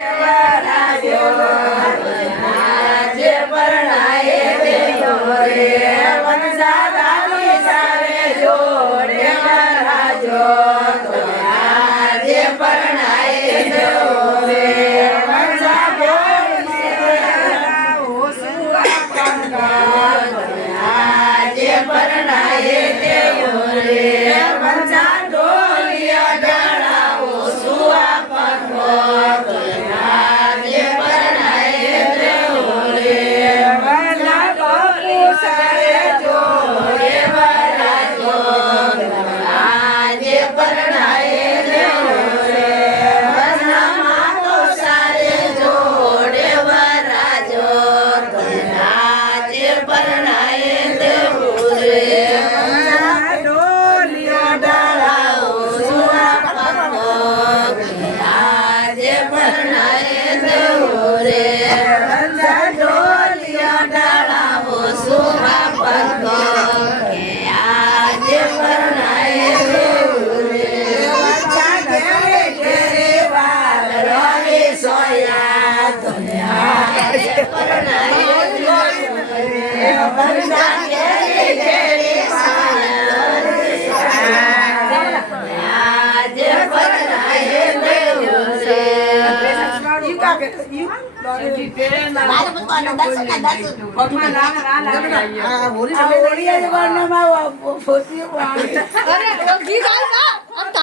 આજે પરણાએ દેયો રે વનસાદાની સારે જોડે વરરાજો આજે પરણાએ દેયો રે વનસાદાની આજે પરણાએ દેયો રે વનસા ઢોલિયા ડાળાઓ સુવા પંખો